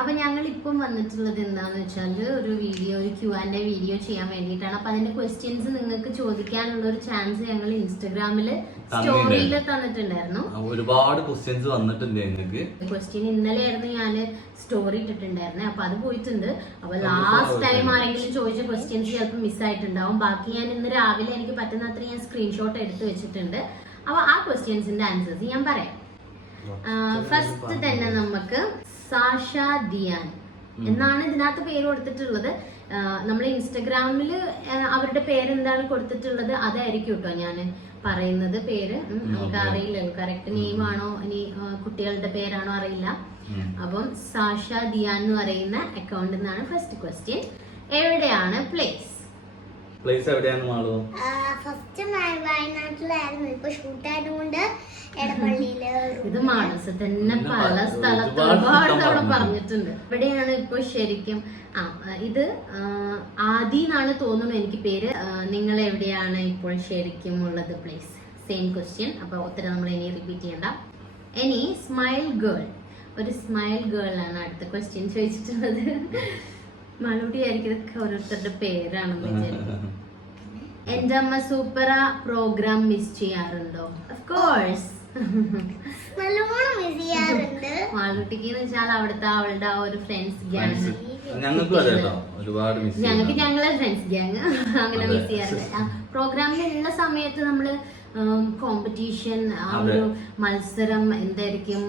അപ്പൊ ഞങ്ങൾ ഇപ്പം വന്നിട്ടുള്ളത് എന്താന്ന് വെച്ചാല് ഒരു Q&A വീഡിയോ ചെയ്യാൻ വേണ്ടിയിട്ടാണ്. അപ്പൊ അതിന്റെ ക്വസ്റ്റ്യൻസ് നിങ്ങൾക്ക് ചോദിക്കാനുള്ള ഒരു ചാൻസ് ഞങ്ങൾ ഇൻസ്റ്റഗ്രാമില് സ്റ്റോറിയിൽ തന്നിട്ടുണ്ടായിരുന്നു. ഒരുപാട് ക്വസ്റ്റ്യൻസ് വന്നിട്ടുണ്ട്. ക്വസ്റ്റ്യൻ ഇന്നലെ ആയിരുന്നു ഞാൻ സ്റ്റോറി ഇട്ടിട്ടുണ്ടായിരുന്നെ. അപ്പൊ അത് പോയിട്ടുണ്ട്. അപ്പൊ ലാസ്റ്റ് ടൈം ആരെങ്കിലും ചോദിച്ച ക്വസ്റ്റ്യൻസ് ചിലപ്പോൾ മിസ്സായിട്ടുണ്ടാവും. ബാക്കി ഞാൻ ഇന്ന് രാവിലെ എനിക്ക് പറ്റുന്നത്ര ഞാൻ സ്ക്രീൻഷോട്ട് എടുത്ത് വെച്ചിട്ടുണ്ട്. അപ്പൊ ആ ക്വസ്റ്റ്യൻസിന്റെ ആൻസേഴ്സ് ഞാൻ പറയാം. ഫസ്റ്റ് തന്നെ നമുക്ക് സാഷ ദിയാൻ എന്നാണ് ഇതിനകത്ത് പേര് കൊടുത്തിട്ടുള്ളത്. നമ്മൾ ഇൻസ്റ്റഗ്രാമില് അവരുടെ പേരെന്താണ് കൊടുത്തിട്ടുള്ളത് അതായിരിക്കും കേട്ടോ ഞാൻ പറയുന്നത്. പേര് നമുക്ക് അറിയില്ലല്ലോ, കറക്റ്റ് നെയിം ആണോ ഇനി കുട്ടികളുടെ പേരാണോ അറിയില്ല. അപ്പം സാഷ ദിയാൻ എന്ന് പറയുന്ന അക്കൗണ്ടിൽ നിന്നാണ് ഫസ്റ്റ് ക്വസ്റ്റ്യൻ. എവിടെയാണ് പ്ലേസ് എവിടെയാണ്? ഫസ്റ്റ് വയനാട്ടിലായിരുന്നു. ഇപ്പൊ ഷൂട്ടായതുകൊണ്ട് ഇത് മാനസ് തന്നെ പല സ്ഥലത്ത് ഒരുപാട് തവണ പറഞ്ഞിട്ടുണ്ട്. ഇവിടെയാണ് ഇപ്പൊ ശരിക്കും. ഇത് ആദി എന്നാണ് തോന്നുന്നു എനിക്ക് പേര്. നിങ്ങൾ എവിടെയാണ് ഇപ്പോൾ ശരിക്കും ഉള്ളത് പ്ലേസ്? Same question. അപ്പൊ ഉത്തരം നമ്മൾ ഇനി റിപ്പീറ്റ് ചെയ്യണ്ട. ഇനി സ്മൈൽ ഗേൾ, ഒരു സ്മൈൽ ഗേൾ ആണ് അടുത്ത ക്വസ്റ്റ്യൻ ചോദിച്ചിട്ടുള്ളത്. മലൂടിയായിരിക്കും ഇതൊക്കെ ഓരോരുത്തരുടെ പേരാണെന്ന് വിചാരിക്കും. എന്റെ അമ്മ സൂപ്പറ പ്രോഗ്രാം മിസ് ചെയ്യാറുണ്ടോ? ഓഫ് കോഴ്സ് മാളൂട്ടിക്ക് എന്ന് വെച്ചാൽ അവിടുത്തെ അവളുടെ ആ ഒരു ഫ്രണ്ട്സ് ഗ്യാങ്, ഞങ്ങൾക്ക് ഞങ്ങളെ ഫ്രണ്ട്സ് ഗ്യാങ് അങ്ങനെ മിസ് ചെയ്യാറുണ്ട്. പ്രോഗ്രാമിലുള്ള സമയത്ത് നമ്മള് കോമ്പറ്റീഷൻ, ആ ഒരു മത്സരം, എന്തായിരിക്കും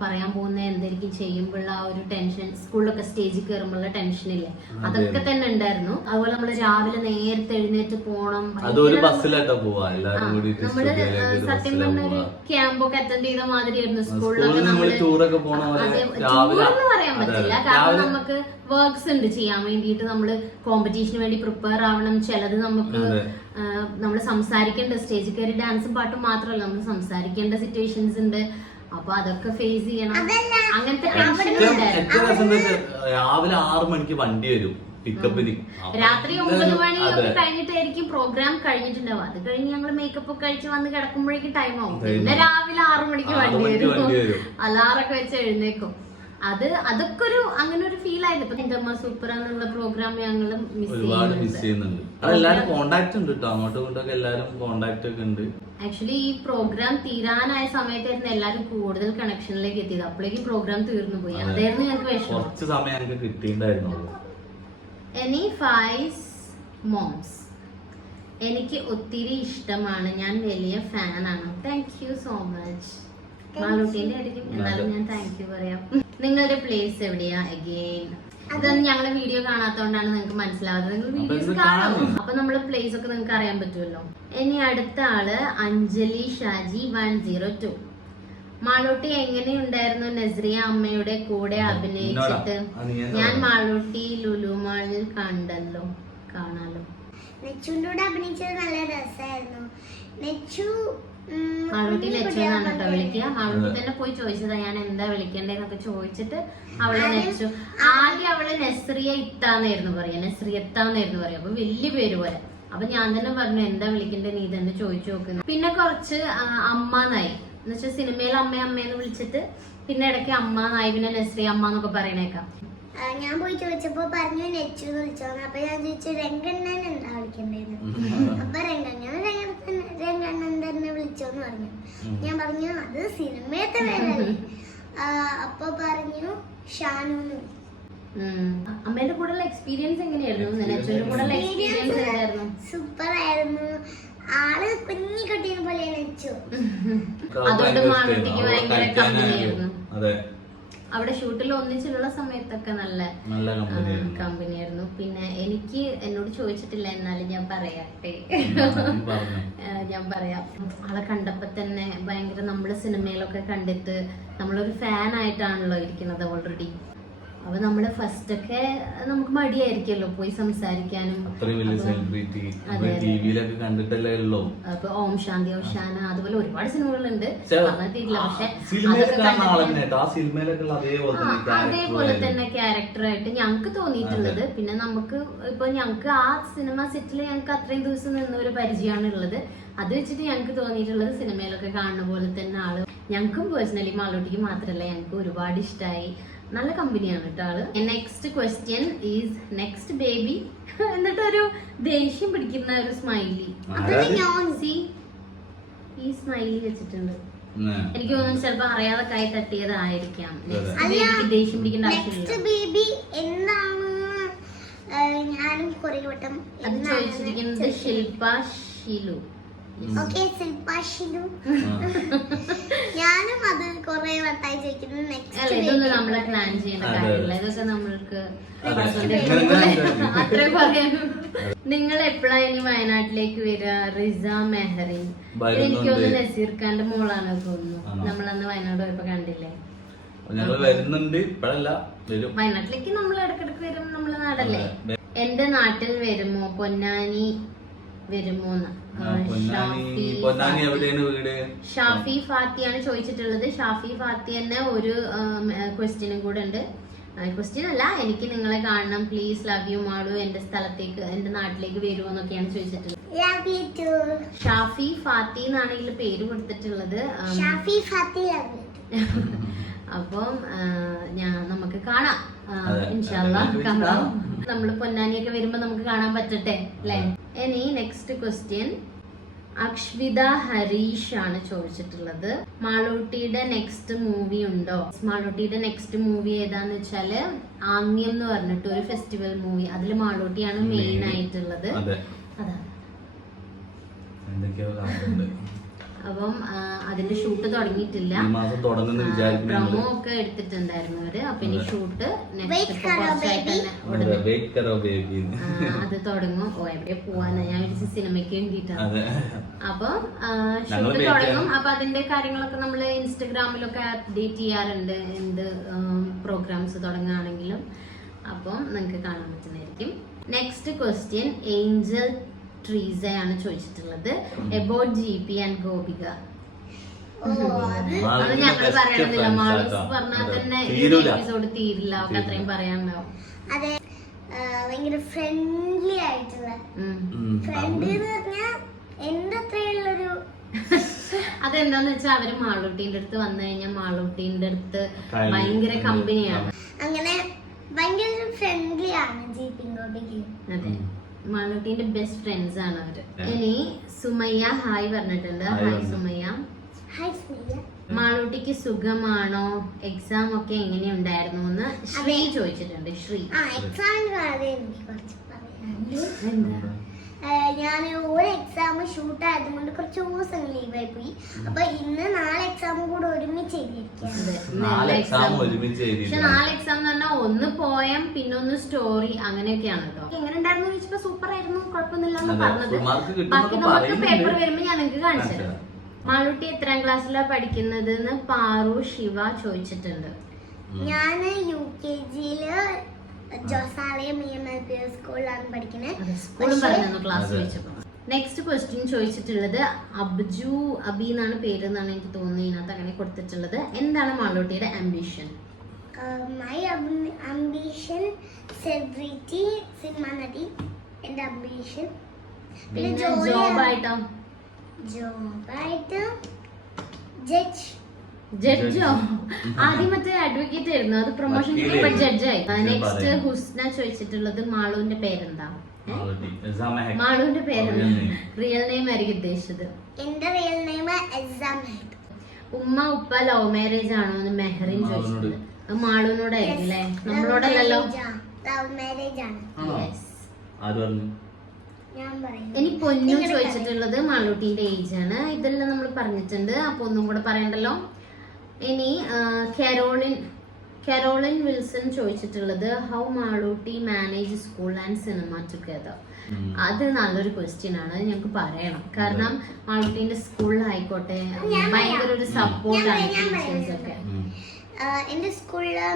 പറയാൻ പോകുന്നത്, എന്തായിരിക്കും ചെയ്യുമ്പോഴുള്ള ആ ഒരു ടെൻഷൻ, സ്കൂളിലൊക്കെ സ്റ്റേജിൽ കയറുമ്പോഴുള്ള ടെൻഷനില്ലേ, അതൊക്കെ തന്നെ ഉണ്ടായിരുന്നു. അതുപോലെ നമ്മള് രാവിലെ നേരത്തെ എഴുന്നേറ്റ് പോണം. നമ്മള് സത്യം പറഞ്ഞ ഒരു ക്യാമ്പൊക്കെ അറ്റൻഡ് ചെയ്ത മാതിരിയായിരുന്നു. സ്കൂളിലൊക്കെ നമ്മള് ടൂറെന്ന് പറയാൻ പറ്റില്ല, കാരണം നമുക്ക് വർക്ക്സ് ഉണ്ട് ചെയ്യാൻ വേണ്ടിയിട്ട്. നമ്മള് കോമ്പറ്റീഷന് വേണ്ടി പ്രിപ്പയർ ആവണം. ചിലത് നമുക്ക് നമ്മൾ സംസാരിക്കേണ്ട, സ്റ്റേജിൽ കയറി ഡാൻസും പാട്ടും മാത്രമല്ല, നമ്മൾ സംസാരിക്കേണ്ട സിറ്റുവേഷൻസ് ഉണ്ട്. അപ്പൊ അതൊക്കെ ഫേസ് ചെയ്യണം. അങ്ങനത്തെ ടെൻഷൻ രാവിലെ 6 മണിക്ക് വണ്ടി വരും പിക്കപ്പിന്. രാത്രി 9 മണിയൊക്കെ കഴിഞ്ഞിട്ടായിരിക്കും പ്രോഗ്രാം കഴിഞ്ഞിട്ടുണ്ടാവും. അത് കഴിഞ്ഞ് ഞങ്ങൾ മേക്കപ്പ് ഒക്കെ കഴിച്ച് വന്ന് കിടക്കുമ്പോഴേക്കും ടൈം ആവും. പിന്നെ രാവിലെ 6 മണിക്ക് വണ്ടി വരും. അലാറൊക്കെ വെച്ച് എഴുന്നേക്കും. അതൊക്കെ ഒരു അങ്ങനെ ഒരു ഫീൽ ആയിരുന്നു. ഇപ്പൊ എന്റെ അമ്മ സൂപ്പർ എന്നുള്ള പ്രോഗ്രാം ഞങ്ങൾ മിസ് ചെയ്യുന്നുണ്ട്. എല്ലാരും കോണ്ടാക്ട് ഉണ്ട് കേട്ടോ, അങ്ങോട്ടും ഇങ്ങോട്ടൊക്കെ എല്ലാരും കോണ്ടാക്ട് ഒക്കെ ഉണ്ട്. ആക്ച്വലി ഈ പ്രോഗ്രാം തീരാനായ സമയത്തായിരുന്നു എല്ലാരും കൂടുതൽ കണക്ഷനിലേക്ക് എത്തിയത്. അപ്പോഴേക്കും പ്രോഗ്രാം തീർന്നു പോയി. അതായിരുന്നു ഞങ്ങൾക്ക് വിഷമം. കുറച്ച് സമയം ഞങ്ങൾക്ക് കിട്ടിയിട്ടുണ്ടായിരുന്നു. എനി ഫൈസ് മോംസ്, എനിക്ക് ഒത്തിരി ഇഷ്ടമാണ്, ഞാൻ വലിയ ഫാനാണ്. Thank you so much. മാളൂട്ടിന്റെ ആയിരിക്കും, എന്നാലും ഞാൻ താങ്ക് യു പറയാം. നിങ്ങളുടെ പ്ലേസ് എവിടെയാ? അഗെയിൻ അതൊന്നും ഞങ്ങളെ വീഡിയോ കാണാത്തോണ്ടാണ് നിങ്ങൾക്ക് മനസ്സിലാവുന്നത്. നിങ്ങൾ വീഡിയോസ് കാണും, അപ്പൊ നമ്മളെ പ്ലേസ് ഒക്കെ നിങ്ങൾക്ക് അറിയാൻ പറ്റുമല്ലോ. ഇനി അടുത്ത ആള് അഞ്ജലി ഷാജി 102. മാളൂട്ടി എങ്ങനെയുണ്ടായിരുന്നു നസ്രിയ അമ്മയുടെ കൂടെ അഭിനയിച്ചിട്ട്? ഞാൻ മാളൂട്ടി ലുലുമാളിൽ കാണാലോ. നെച്ചുവിന്റെ കൂടെ അഭിനയിച്ചത് നല്ല രസമായിരുന്നു. മാളൂട്ടി നെച്ചോന്നാണ് കേട്ടോ വിളിക്കുക. മാളൂട്ടി തന്നെ പോയി ചോദിച്ചതാ ഞാൻ എന്താ വിളിക്കണ്ടേന്നൊക്കെ ചോദിച്ചിട്ട് അവളെ നെച്ചു. ആദ്യം അവള് നെസ്രിയ ഇത്താന്നായിരുന്നു പറയാ, നെസ്രിയത്താന്നായിരുന്നു പറയാ. അപ്പൊ വലിയ പേര് പോലെ. അപ്പൊ ഞാൻ തന്നെ പറഞ്ഞു എന്താ വിളിക്കണ്ടേ, നീ തന്നെ ചോദിച്ചു നോക്കുന്നു. പിന്നെ കുറച്ച് അമ്മന്നായി, എന്നുവെച്ചാൽ സിനിമയിൽ അമ്മയെന്ന് വിളിച്ചിട്ട് പിന്നെ ഇടയ്ക്ക് അമ്മന്നായി, പിന്നെ നെസ്രിയ അമ്മ എന്നൊക്കെ പറയണേക്കാം. ഞാൻ പോയി ചോദിച്ചപ്പോ പറഞ്ഞു നെച്ചു എന്ന് വിളിച്ചോന്ന്. അപ്പൊ ഞാൻ ചോദിച്ചു രംഗണ്ണൻ എന്താ വിളിക്കണ്ടേന്ന്. അപ്പൊ രംഗണ്ണൻ തന്നെ വിളിച്ചോന്ന് പറഞ്ഞു. ഞാൻ പറഞ്ഞു അത് സിനിമയത്തെ പേരല്ലേ. അപ്പൊ പറഞ്ഞു ഷാനു. അമ്മേന്റെ കൂടെയുള്ള എക്സ്പീരിയൻസ് എങ്ങനെയായിരുന്നു? സൂപ്പർ ആയിരുന്നു. ആള് കുഞ്ഞി കുട്ടീനെ പോലെ നെച്ചു. അതുകൊണ്ട് മാളൂട്ടിക്ക് ഭയങ്കര കമ്പനിയായിരുന്നു. അവിടെ ഷൂട്ടിൽ ഒന്നിച്ചുള്ള സമയത്തൊക്കെ നല്ല കമ്പനിയായിരുന്നു. പിന്നെ എനിക്ക് എന്നോട് ചോദിച്ചിട്ടില്ല, എന്നാലും ഞാൻ പറയട്ടെ. ഞാൻ പറയാം. ആളെ കണ്ടപ്പോ തന്നെ ഭയങ്കര, നമ്മള് സിനിമയിലൊക്കെ കണ്ടിട്ട് നമ്മളൊരു ഫാൻ ആയിട്ടാണല്ലോ ഇരിക്കുന്നത് ഓൾറെഡി. അപ്പൊ നമ്മള് ഫസ്റ്റ് ഒക്കെ നമുക്ക് മടിയായിരിക്കല്ലോ പോയി സംസാരിക്കാനും. അത്രയും വലിയ സെലിബ്രിറ്റി ടിവിയിലൊക്കെ കണ്ടിട്ടല്ലേ ഉള്ളൂ. അപ്പൊ ഓം ശാന്തി ഓശാന അതുപോലെ ഒരുപാട് സിനിമകളുണ്ട് പറഞ്ഞിട്ടില്ല. പക്ഷെ അതേപോലെ തന്നെ ക്യാരക്ടറായിട്ട് ഞങ്ങക്ക് തോന്നിയിട്ടുള്ളത്. പിന്നെ നമുക്ക് ഇപ്പൊ ഞങ്ങക്ക് ആ സിനിമ സെറ്റില് ഞങ്ങക്ക് അത്രയും ദിവസം നിന്ന ഒരു പരിചയമാണ് ഉള്ളത്. അത് വെച്ചിട്ട് ഞങ്ങക്ക് തോന്നിയിട്ടുള്ളത് സിനിമയിലൊക്കെ കാണുന്ന പോലെ തന്നെ ആള് ഞങ്ങൾക്കും പേഴ്സണലി മാളൂട്ടിക്ക് മാത്രല്ല ഞങ്ങക്ക് ഒരുപാട് ഇഷ്ടമായി. നല്ല കമ്പനിയാണ് കേട്ടോ ആള്. Next question is next baby എന്നിട്ട് ഒരു ദേഷ്യം പിടിക്കുന്ന ഒരു സ്മൈലി. ഈ സ്മൈലി വെച്ചിട്ടുണ്ട്. എനിക്ക് തോന്നുന്നു ചിലപ്പോ അറിയാതെ കൈ തട്ടിയതായിരിക്കാം. ദേഷ്യം പിടിക്കേണ്ട ആവശ്യമില്ല. അത് ചോദിച്ചിരിക്കുന്നത് ശില്പ ഷിലു. ഞാനും അത് കൊറേ വട്ടായി ചോദിക്കുന്നു. ഇതൊന്നും നമ്മളെ പ്ലാൻ ചെയ്യേണ്ട കാര്യമില്ല. ഇതൊക്കെ നമ്മൾക്ക് അത്രേ പറയാനും. നിങ്ങൾ എപ്പോഴാ ഇനി വയനാട്ടിലേക്ക് വരിക? റിസ മെഹറിൻ എനിക്ക് തോന്നുന്നു നസീർ ഖാന്റെ മോളാണ് തോന്നുന്നു. നമ്മളന്ന് വയനാട് പോയപ്പോ കണ്ടില്ലേ? വയനാട്ടിലേക്ക് നമ്മൾ ഇടക്കിടക്ക് വരും. നമ്മളെ നാടല്ലേ. എന്റെ നാട്ടിൽ വരുമോ? പൊന്നാനി വരുമോന്ന് ഷാഫി ഫാത്തിയാണ് ചോദിച്ചിട്ടുള്ളത്. ഷാഫി ഫാത്തി തന്നെ ഒരു ക്വസ്റ്റ്യനും കൂടെ ഉണ്ട്. ക്വസ്റ്റ്യൻ അല്ല, എനിക്ക് നിങ്ങളെ കാണണം പ്ലീസ്, ലവ് യു മാളു, എന്റെ സ്ഥലത്തേക്ക് എന്റെ നാട്ടിലേക്ക് വരുമോ എന്നൊക്കെയാണ് ചോദിച്ചിട്ടുള്ളത്. ഷാഫി ഫാത്തി എന്നാണ് ഇതിൽ പേര് കൊടുത്തിട്ടുള്ളത്. അപ്പം നമുക്ക് കാണാം ഇൻഷാല്ലാ. കാണാം. നമ്മള് പൊന്നാനിയൊക്കെ വരുമ്പോ നമുക്ക് കാണാൻ പറ്റട്ടെ അല്ലെ. ഇനി നെക്സ്റ്റ് ക്വസ്റ്റ്യൻ അക്ഷ്വിത ഹരീഷ് ആണ് ചോദിച്ചിട്ടുള്ളത്. മാളൂട്ടിയുടെ നെക്സ്റ്റ് മൂവി ഉണ്ടോ? മാളൂട്ടിയുടെ നെക്സ്റ്റ് മൂവി ഏതാന്ന് വെച്ചാല് ആംഗ്യം എന്ന് പറഞ്ഞിട്ട് ഒരു ഫെസ്റ്റിവൽ മൂവി. അതില് മാളൂട്ടിയാണ് മെയിൻ ആയിട്ടുള്ളത്. അതാണ്. അപ്പം അതിന്റെ ഷൂട്ട് തുടങ്ങിയിട്ടില്ല. പ്രൊമോ ഒക്കെ എടുത്തിട്ടുണ്ടായിരുന്നു അവര്. അപ്പൊ ഇനി ഷൂട്ട് അത് തുടങ്ങും. എവിടെ പോവാന്ന് ഞാൻ ഒരു സിനിമയ്ക്ക് വേണ്ടിയിട്ടാണ്. അപ്പൊ ഷൂട്ട് തുടങ്ങും. അപ്പൊ അതിന്റെ കാര്യങ്ങളൊക്കെ നമ്മള് ഇൻസ്റ്റഗ്രാമിലൊക്കെ അപ്ഡേറ്റ് ചെയ്യാറുണ്ട്. എന്ത് പ്രോഗ്രാംസ് തുടങ്ങുകയാണെങ്കിലും അപ്പം നിങ്ങൾക്ക് കാണാൻ പറ്റുന്നതായിരിക്കും. നെക്സ്റ്റ് ക്വസ്റ്റ്യൻ ഏഞ്ചൽ ട്രീസയാണ് ചോദിച്ചിട്ടുള്ളത്. About GP and Gopika. അത് ഞങ്ങൾ പറയണമെന്നില്ല. മാളൂസ് പറഞ്ഞാൽ തന്നെ ഈ എപ്പിസോഡ് തീരില്ല. അവർക്ക് അത്രയും പറയാനുണ്ടാവും. അതെ, ഭയങ്കര ഫ്രണ്ട്ലി ആയിട്ടുള്ള ഫ്രണ്ട്ലി എന്ന് പറഞ്ഞാൽ എന്റെ അത്രയുള്ളൊരു അതെന്താന്ന് വെച്ചാൽ അവര് മാളൂട്ടിന്റെ അടുത്ത് വന്നു കഴിഞ്ഞാൽ മാളൂട്ടിന്റെ അടുത്ത് ഭയങ്കര കമ്പനിയാണ്. അങ്ങനെ ഭയങ്കര ഫ്രണ്ട്ലി ആണ് GP ഗോപിക. അതെ, മാളൂട്ടിന്റെ ബെസ്റ്റ് ഫ്രണ്ട്സ് ആണ് അവര്. ഇനി സുമയ്യ ഹായ് പറഞ്ഞിട്ടുണ്ട്. ഹായ് സുമയ്യ. മാളൂട്ടിക്ക് സുഖമാണോ? എക്സാം ഒക്കെ എങ്ങനെയുണ്ടായിരുന്നു എന്ന് ശ്രീ ചോദിച്ചിട്ടുണ്ട്. ശ്രീ ഞാൻ ഒരു എക്സാം ഷൂട്ട് ആയതുകൊണ്ട് കുറച്ച് ദിവസം ലീവായി പോയി. അപ്പൊ ഇന്ന് 4 എക്സാം കൂടെ ഒരുമിച്ച് പക്ഷെ 4 എക്സാം എന്ന് പറഞ്ഞാൽ ഒന്ന് പോയം പിന്നെ ഒന്ന് സ്റ്റോറി അങ്ങനെയൊക്കെയാണ് കേട്ടോ. എങ്ങനെ ഉണ്ടായിരുന്നു ചോദിച്ചപ്പോ സൂപ്പർ ആയിരുന്നു, കുഴപ്പമൊന്നുമില്ലെന്ന് പറഞ്ഞത്. ബാക്കി നമുക്ക് പേപ്പർ വരുമ്പോ ഞാൻ നിങ്ങൾക്ക് കാണിച്ചു തരാം. മാളൂട്ടി എത്രാം ക്ലാസ്സിലാണ് പഠിക്കുന്നത് എന്ന് പാറു ശിവ ചോദിച്ചിട്ടുണ്ട്. ഞാൻ UKG-യില് ജോസാലയം EMLP സ്കൂളിലാണ് പഠിക്കുന്നത്. നെക്സ്റ്റ് ക്വസ്റ്റ്യൻ ചോദിച്ചിട്ടുള്ളത് അബ്ജു അബി എന്നാണ് പേര് എന്നാണ് എനിക്ക് തോന്നുന്നത്. ഇതിനകത്ത് അങ്ങനെ കൊടുത്തിട്ടുള്ളത്. എന്താണ് മാളൂട്ടിയുടെ ambition? My ambition celebrity, cinema നടി എന്റെ ആംബിഷൻ. പിന്നെ ജോബായിട്ടോ? ജോബായിട്ട് ജഡ്ജ്. ജഡ്ജോ? ആദ്യം മറ്റേ അഡ്വക്കേറ്റ് ആയിരുന്നു, അത് പ്രൊമോഷൻ കിട്ടിയപ്പോ ജഡ്ജായി. നെക്സ്റ്റ് ഹുസ്ന ചോദിച്ചിട്ടുള്ളത് മാളുവിന്റെ പേരെന്താ? മാളുവിന്റെ പേരെന്താ? റിയൽ നെയിം ആയിരിക്കും ഉദ്ദേശിച്ചത്. എന്റെ റിയൽ നെയിം എക്സാമെഹ്. ഉമ്മ ഉപ്പ ലവ് മാരേജ് ആണോ എന്ന് മെഹറിൻ ചോദിച്ചിട്ടുണ്ട്. അത് മാളുവിനോടായിരിക്കും അല്ലേ, നമ്മളോടല്ലോ. ലവ് മാരേജ് ആണ്. ഇനി പൊന്നു ചോദിച്ചിട്ടുള്ളത് മാളൂട്ടിന്റെ ഏജ് ആണ്. ഇതെല്ലാം നമ്മൾ പറഞ്ഞിട്ടുണ്ട്, അപ്പൊ ഒന്നും കൂടെ പറയണ്ടല്ലോ. ഇനി കരോളിൻ വിൽസൺ ചോദിച്ചിട്ടുള്ളത് how Malootty manage school and cinema together. അത് നല്ലൊരു ക്വസ്റ്റ്യൻ ആണ്, ഞങ്ങൾക്ക് പറയണം. കാരണം മാളൂട്ടിന്റെ സ്കൂളിലായിക്കോട്ടെ ഭയങ്കര ഒരു സപ്പോർട്ടാണ് ടീച്ചേഴ്സ് ഒക്കെ. എന്റെ സ്കൂളില്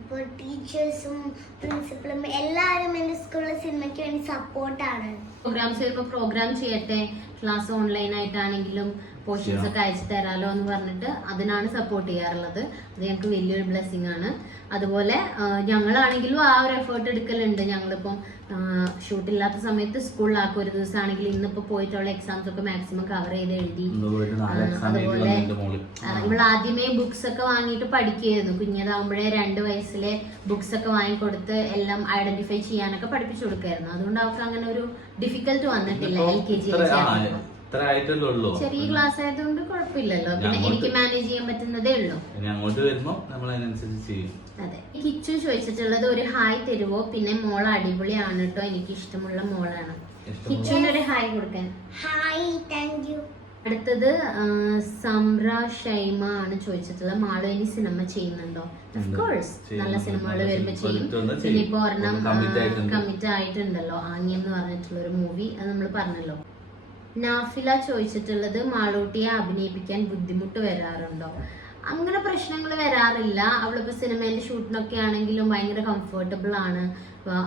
ഇപ്പോൾ ടീച്ചേഴ്സും പ്രിൻസിപ്പളും എല്ലാവരും എൻ്റെ സ്കൂളിലെ സിനിമയ്ക്ക് വേണ്ടി സപ്പോർട്ടാണ്. പ്രോഗ്രാംസ് വരുമ്പോൾ പ്രോഗ്രാം ചെയ്യട്ടെ, ക്ലാസ് ഓൺലൈൻ ആയിട്ടാണെങ്കിലും പോർഷൻസ് ഒക്കെ അയച്ചു തരാലോ എന്ന് പറഞ്ഞിട്ട് അതിനാണ് സപ്പോർട്ട് ചെയ്യാറുള്ളത്. അത് ഞങ്ങൾക്ക് വലിയൊരു ബ്ലെസ്സിങ് ആണ്. അതുപോലെ ഞങ്ങളാണെങ്കിലും ആ ഒരു എഫേർട്ട് എടുക്കലുണ്ട്. ഞങ്ങളിപ്പം ഷൂട്ടില്ലാത്ത സമയത്ത് സ്കൂളിലാക്കും. ഒരു ദിവസമാണെങ്കിൽ ഇന്നിപ്പോ പോയിട്ടുള്ള എക്സാംസ് ഒക്കെ മാക്സിമം കവർ ചെയ്ത് എഴുതി. അതുപോലെ ഇവൾ ആദ്യമേ ബുക്സ് ഒക്കെ വാങ്ങിയിട്ട് പഠിക്കുകയായിരുന്നു. കുഞ്ഞതാകുമ്പോഴേ 2 വയസ്സിലെ ബുക്സ് ഒക്കെ വാങ്ങിക്കൊടുത്ത് എല്ലാം ഐഡന്റിഫൈ ചെയ്യാനൊക്കെ പഠിപ്പിച്ചു കൊടുക്കായിരുന്നു. അതുകൊണ്ട് അവർക്ക് അങ്ങനെ ഒരു ഡിഫിക്കൽട്ട് വന്നിട്ടില്ല. LKG ചെറിയ ക്ലാസ് ആയതുകൊണ്ട് കുഴപ്പമില്ലല്ലോ. പിന്നെ എനിക്ക് മാനേജ് ചെയ്യാൻ പറ്റുന്നതേ ഉള്ളൂ. അങ്ങോട്ട് വരുമ്പോ നമ്മൾ അതിനനുസരിച്ച് ചെയ്യും. അതെ. കിച്ചു ചോദിച്ചിട്ടുള്ളത് ഒരു ഹായ് തരുവോ, പിന്നെ മോള് അടിപൊളിയാണ് കേട്ടോ, എനിക്ക് ഇഷ്ടമുള്ള മോളാണ്. കിച്ചുവിന് ഒരു ഹായ് കൊടുക്കാൻ. Hi, thank you. അടുത്തത് സംറ ഷൈമ ആണ് ചോദിച്ചിട്ടുള്ളത്, മാളു ഇനി സിനിമ ചെയ്യുന്നുണ്ടോ? ഓഫ്കോഴ്സ്, നല്ല സിനിമകൾ വരുമ്പോ ചെയ്യും. പിന്നെ ഇപ്പൊ ഒരെണ്ണം കമ്മിറ്റ് ആയിട്ടുണ്ടല്ലോ, ആംഗ്യം എന്ന് പറഞ്ഞിട്ടുള്ള ഒരു മൂവി, അത് നമ്മൾ പറഞ്ഞല്ലോ. നാഫില ചോദിച്ചിട്ടുള്ളത് മാളൂട്ടിയെ അഭിനയിപ്പിക്കാൻ ബുദ്ധിമുട്ട് വരാറുണ്ടോ? അങ്ങനെ പ്രശ്നങ്ങൾ വരാറില്ല. അവളിപ്പോ സിനിമേന്റെ ഷൂട്ടിനൊക്കെ ആണെങ്കിലും ഭയങ്കര കംഫർട്ടബിൾ ആണ്.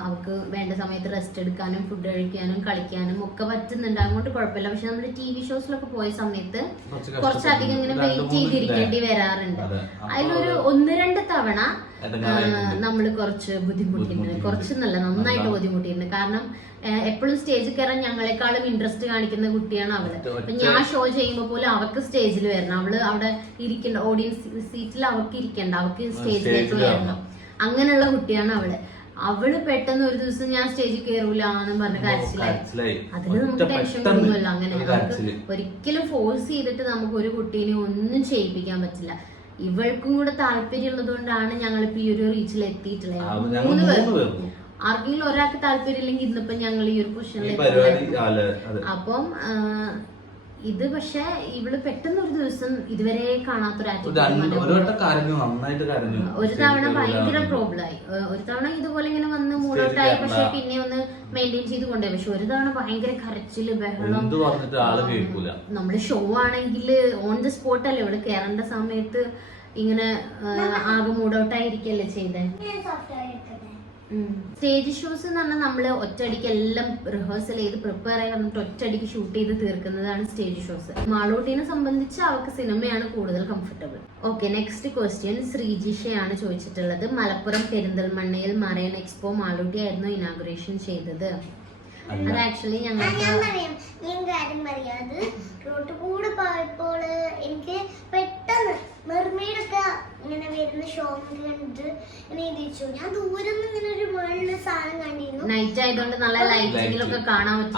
അവർക്ക് വേണ്ട സമയത്ത് റെസ്റ്റ് എടുക്കാനും ഫുഡ് കഴിക്കാനും കളിക്കാനും ഒക്കെ പറ്റുന്നുണ്ട്. അങ്ങോട്ട് കുഴപ്പമില്ല. പക്ഷെ നമ്മൾ TV ഷോസിലൊക്കെ പോയ സമയത്ത് കുറച്ചധികം ഇങ്ങനെ വെയിറ്റ് ചെയ്തിരിക്കേണ്ടി വരാറുണ്ട്. അതിലൊരു 1-2 തവണ നമ്മൾ കുറച്ച് ബുദ്ധിമുട്ടിയിട്ടുണ്ട്. കുറച്ചെന്നല്ല, നന്നായിട്ട് ബുദ്ധിമുട്ടിയിട്ടുണ്ട്. കാരണം എപ്പോഴും സ്റ്റേജിൽ കയറാൻ ഞങ്ങളെക്കാളും ഇൻട്രസ്റ്റ് കാണിക്കുന്ന കുട്ടിയാണ് അവള്. അപ്പൊ ഞാൻ ഷോ ചെയ്യുമ്പോ പോലും അവർക്ക് സ്റ്റേജിൽ വരണം. അവള് അവിടെ ഇരിക്കണ്ട, ഓഡിയൻസ് സീറ്റിൽ അവർക്ക് ഇരിക്കണ്ട, അവർക്ക് സ്റ്റേജിലേക്ക് വരണം. അങ്ങനെയുള്ള കുട്ടിയാണ് അവള്. അവള് പെട്ടെന്ന് ഒരു ദിവസം ഞാൻ സ്റ്റേജിൽ കയറൂല എന്ന് പറഞ്ഞ കരച്ചിലായി. അതിന് നമുക്ക് ടെൻഷൻ കൊടുക്കുമല്ലോ. അങ്ങനെ നമുക്ക് ഒരിക്കലും ഫോഴ്സ് ചെയ്തിട്ട് നമുക്ക് ഒരു കുട്ടീനെ ഒന്നും ചെയ്യിപ്പിക്കാൻ പറ്റില്ല. ഇവൾക്കും കൂടെ താല്പര്യമുള്ളത് കൊണ്ടാണ് ഞങ്ങളിപ്പോ ഈ ഒരു റീച്ചിൽ എത്തിയിട്ടുള്ളത്. 3 പേർ. ആർക്കെങ്കിലും ഒരാൾക്ക് താല്പര്യം ഇല്ലെങ്കിൽ ഇന്നിപ്പോ ഞങ്ങൾ ഈ ഒരു പൊസിഷനിലേക്ക്. അപ്പം ഇത് പക്ഷെ ഇവള് പെട്ടെന്ന് ഒരു ദിവസം ഇതുവരെ കാണാത്തൊരു ഒരു തവണ ഭയങ്കര പ്രോബ്ലം ആയി. ഒരു തവണ ഇതുപോലെ ഇങ്ങനെ വന്ന് മൂടോട്ടായി, പക്ഷെ പിന്നെ ഒന്ന് മെയിൻറ്റെയിൻ ചെയ്ത് കൊണ്ടുപോയി. പക്ഷെ ഒരു തവണ ഭയങ്കര കരച്ചില് ബഹളം. നമ്മള് ഷോ ആണെങ്കിൽ ഓൺ ദ സ്പോട്ട് അല്ലേ, ഇവിടെ കേറേണ്ട സമയത്ത് ഇങ്ങനെ ആകെ മൂടോട്ടായിരിക്കല്ലേ ചെയ്തേ. സ്റ്റേജ് ഷോസ് എന്ന് പറഞ്ഞാൽ നമ്മള് ഒറ്റയടിക്ക് എല്ലാം റിഹേഴ്സൽ ചെയ്ത് പ്രിപ്പയർ ആയി വന്നിട്ട് ഒറ്റയടിക്ക് ഷൂട്ട് ചെയ്ത് തീർക്കുന്നതാണ് സ്റ്റേജ് ഷോസ്. മാളൂട്ടിനെ സംബന്ധിച്ച് അവർക്ക് സിനിമയാണ് കൂടുതൽ കംഫർട്ടബിൾ. ഓക്കെ, നെക്സ്റ്റ് ക്വസ്റ്റ്യൻ ശ്രീജിഷയാണ് ചോദിച്ചിട്ടുള്ളത്, മലപ്പുറം പെരിന്തൽമണ്ണയിൽ മറൈൻ എക്സ്പോ മാളൂട്ടി ആയിരുന്നു ഇനാഗുറേഷൻ ചെയ്തത്. അത് ആക്ച്വലി ഞാൻ കാര്യം പറയാത് റോട്ട് കൂടെ പോയപ്പോൾ എനിക്ക് പെട്ടെന്ന് മെർമെയ്ഡൊക്കെ ഇങ്ങനെ വരുന്ന ഷോ കണ്ടിട്ട് ഇങ്ങനെ ഇരിച്ചു. ഞാൻ ദൂരം ഇങ്ങനെ ഒരു മുകളിലെ സാധനം കണ്ടിരുന്നു. നൈറ്റ് ആയതുകൊണ്ട് നല്ല ലൈറ്റിങ്ങിലൊക്കെ കാണാൻ പറ്റും.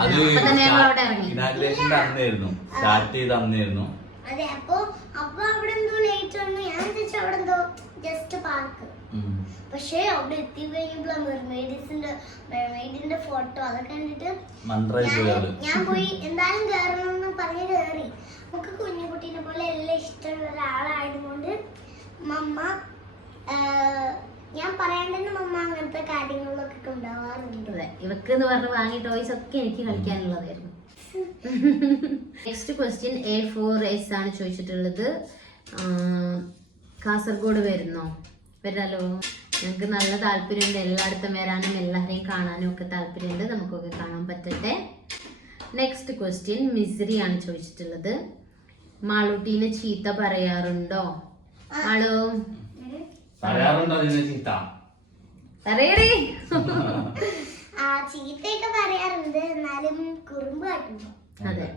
അതെ, അപ്പൊ അവിടെ എന്തോ ലേറ്റ് വന്നു. ഞാൻ ചോദിച്ചു അവിടെ എന്തോ ജസ്റ്റ് പാർക്ക്. പക്ഷെ അവിടെ എത്തി കഴിഞ്ഞപ്പോൾ മെർമെയ്ഡിന്റെ ഫോട്ടോ അതൊക്കെ കണ്ടിട്ട് ഞാൻ പോയി എന്തായാലും കയറണം എന്ന് പറഞ്ഞ് കയറി. നമുക്ക് കുഞ്ഞുകുട്ടീനെ പോലെ എല്ലാം ഇഷ്ടമുള്ള ഒരാളായതുകൊണ്ട് മമ്മ, ഞാൻ പറയാണ്ടെന്ന് മമ്മ അങ്ങനത്തെ കാര്യങ്ങളിലൊക്കെ കൊണ്ടുപോകാറുണ്ട്. ഇവക്ക് എന്ന് പറഞ്ഞ് വാങ്ങിയ ടോയ്സ് ഒക്കെ എനിക്ക് കളിക്കാനുള്ളതായിരുന്നു. നെക്സ്റ്റ് ക്വസ്റ്റ്യൻ A4S ആണ് ചോദിച്ചിട്ടുള്ളത്, കാസർഗോഡ് വരുന്നോ? വരാലോ, ഞങ്ങൾക്ക് നല്ല താല്പര്യമുണ്ട്. എല്ലായിടത്തും വരാനും എല്ലാവരെയും കാണാനും ഒക്കെ താല്പര്യമുണ്ട്. നമുക്കൊക്കെ കാണാൻ പറ്റട്ടെ. നെക്സ്റ്റ് ക്വസ്റ്റ്യൻ മിസ്രി ആണ് ചോദിച്ചിട്ടുള്ളത്, മാളൂട്ടീനെ ചീത്ത പറയാറുണ്ടോ? മാളു പറയടേ. ചീത്തയൊക്കെ പറയാറുണ്ട്, എന്നാലും കുറുമ്പ് കാട്ടുമ്പോ. അതെ,